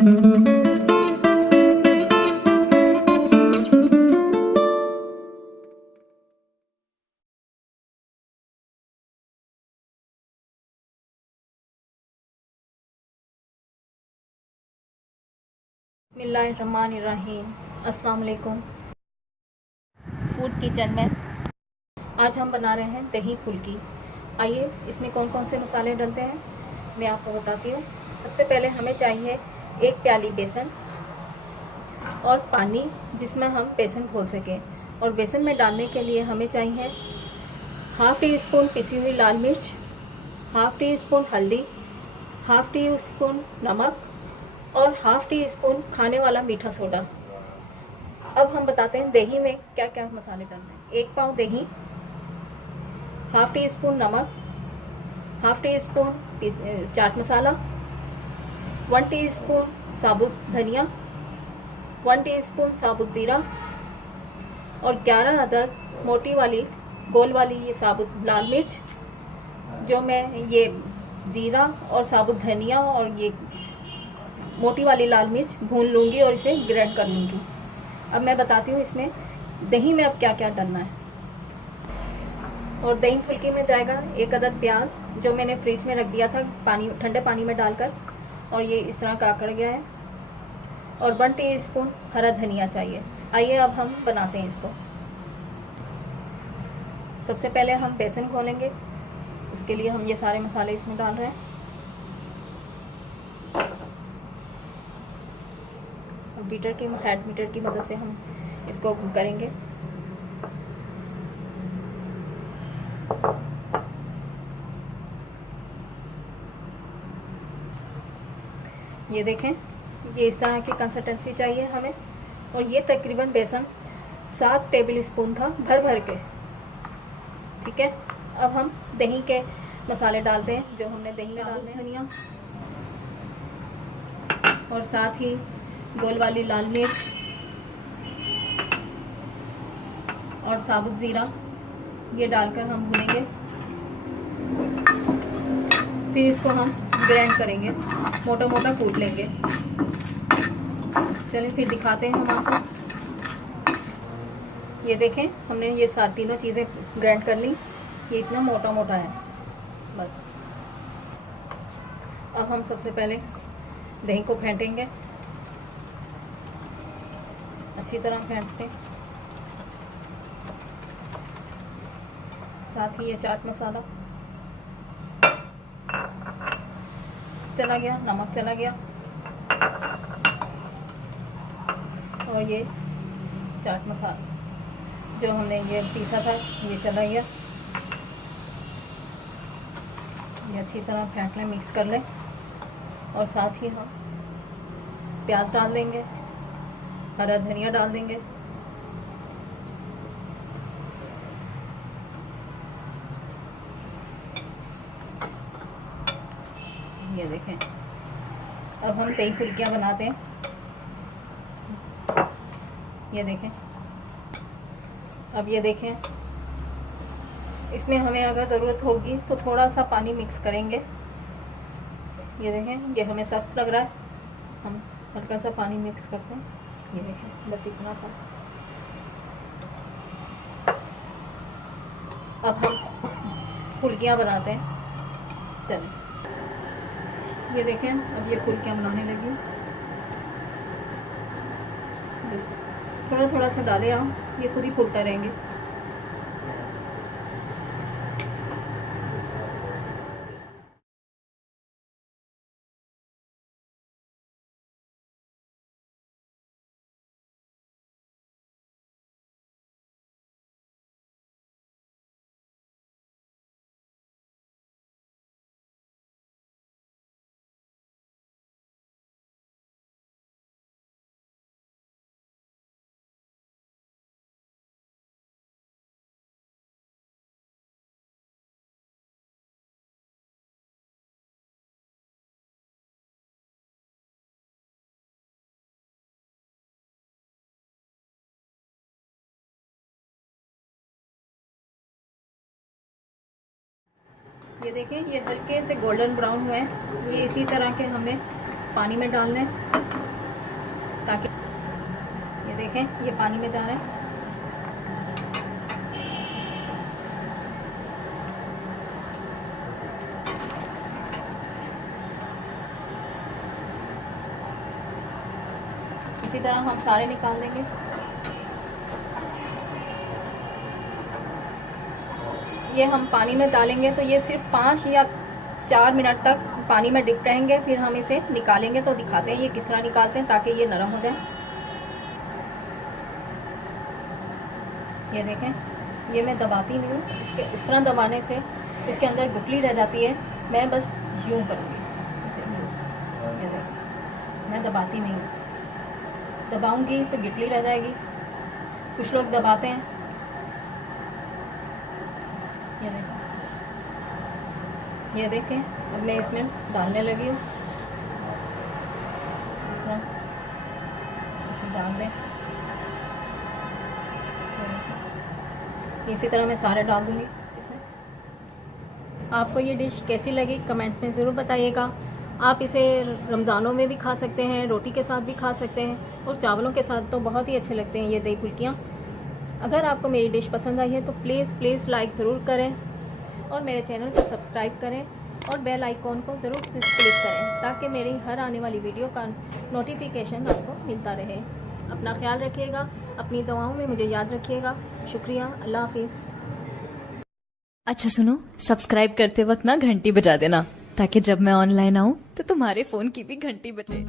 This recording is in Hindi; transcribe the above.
बिस्मिल्लाहिर्रहमानिर्रहीम। अस्सलाम वालेकुम। फूड किचन में आज हम बना रहे हैं दही फुल्की। आइए इसमें कौन कौन से मसाले डलते हैं मैं आपको बताती हूँ। सबसे पहले हमें चाहिए 1 प्याली बेसन और पानी जिसमें हम बेसन घोल सकें। और बेसन में डालने के लिए हमें चाहिए 1/2 टी स्पून पिसी हुई लाल मिर्च, 1/2 टी स्पून हल्दी, 1/2 टी स्पून नमक और 1/2 टी स्पून खाने वाला मीठा सोडा। अब हम बताते हैं दही में क्या क्या मसाले डालने हैं। 1 पाव दही, 1/2 टी स्पून नमक, 1/2 tea spoon chaat masala, 1 tea spoon साबुत धनिया, 1 टी स्पून साबुत ज़ीरा और 11 अदद मोटी वाली गोल वाली ये साबुत लाल मिर्च, जो मैं ये ज़ीरा और साबुत धनिया और ये मोटी वाली लाल मिर्च भून लूँगी और इसे ग्राइंड कर लूँगी। अब मैं बताती हूँ इसमें दही में अब क्या क्या डालना है। और दही फुल्की में जाएगा 1 अदद प्याज, जो मैंने फ्रिज में रख दिया था ठंडे पानी में डालकर, और ये इस तरह का आकड़ गया है। और 1 टीस्पून हरा धनिया चाहिए। आइए अब हम बनाते हैं इसको। सबसे पहले हम बेसन घोलेंगे, उसके लिए हम ये सारे मसाले इसमें डाल रहे हैं। हैंड मीटर की मदद से हम इसको करेंगे। ये देखें, ये इस तरह की कंसिस्टेंसी चाहिए हमें। और ये तकरीबन बेसन 7 टेबल स्पून था भर भर के। ठीक है, अब हम दही के मसाले डालते हैं जो हमने दही में डालने हैं। धनिया और साथ ही गोल वाली लाल मिर्च और साबुत ज़ीरा, ये डालकर हम भूनेंगे। फिर इसको हम ग्राइंड करेंगे, मोटा मोटा कूट लेंगे। चलिए फिर दिखाते हैं हम आपको। ये देखें, हमने ये तीनों चीज़ें ग्राइंड कर ली। ये इतना मोटा मोटा है बस। अब हम सबसे पहले दही को फेंटेंगे, अच्छी तरह फेंटते हैं। साथ ही ये चाट मसाला चला गया, नमक चला गया और ये चाट मसाला जो हमने ये पीसा था ये चला गया। ये अच्छी तरह फेंट लें, मिक्स कर लें। और साथ ही हम प्याज डाल देंगे, हरा धनिया डाल देंगे। ये देखें, अब हम दही फुल्कियाँ बनाते हैं। ये देखें, अब ये देखें, इसमें हमें अगर ज़रूरत होगी तो थोड़ा सा पानी मिक्स करेंगे। ये देखें, ये हमें सख्त लग रहा है, हम हल्का सा पानी मिक्स करते हैं। ये देखें, बस इतना सा। अब हम फुल्कियाँ बनाते हैं। चलिए, ये देखें, अब ये फुल्कियाँ बनाने लगी। बस थोड़ा थोड़ा सा डालें आप, ये खुद ही फूलता रहेंगे। ये देखें, ये हल्के से गोल्डन ब्राउन हुए हैं। ये इसी तरह के हमने पानी में डालने हैं। देखें ये पानी में जा रहे हैं। इसी तरह हम सारे निकाल देंगे। ये हम पानी में डालेंगे तो ये सिर्फ 5 या 4 मिनट तक पानी में डिप रहेंगे, फिर हम इसे निकालेंगे तो दिखाते हैं ये किस तरह निकालते हैं ताकि ये नरम हो जाए। ये देखें ये मैं दबाती नहीं हूँ, इसके इस तरह दबाने से इसके अंदर गुठली रह जाती है। मैं बस यूँ करूँगी, इसे यूँ, ये देखें मैं दबाती नहीं हूँ, दबाऊंगी तो गिटली रह जाएगी। कुछ लोग दबाते हैं। ये देखें अब मैं इसमें डालने लगी हूँ, इस तरह इसे डाल दें। इसी तरह मैं सारे डाल दूँगी इसमें। आपको ये डिश कैसी लगी कमेंट्स में ज़रूर बताइएगा। आप इसे रमज़ानों में भी खा सकते हैं, रोटी के साथ भी खा सकते हैं और चावलों के साथ तो बहुत ही अच्छे लगते हैं ये दही फुल्कियाँ। अगर आपको मेरी डिश पसंद आई है तो प्लीज़ लाइक ज़रूर करें और मेरे चैनल को सब्सक्राइब करें और बेल आइकॉन को ज़रूर क्लिक करें ताकि मेरी हर आने वाली वीडियो का नोटिफिकेशन आपको मिलता रहे। अपना ख्याल रखिएगा, अपनी दुआओं में मुझे याद रखिएगा। शुक्रिया, अल्लाह हाफिज़। अच्छा सुनो, सब्सक्राइब करते वक्त ना घंटी बजा देना ताकि जब मैं ऑनलाइन आऊं तो तुम्हारे फोन की भी घंटी बजे।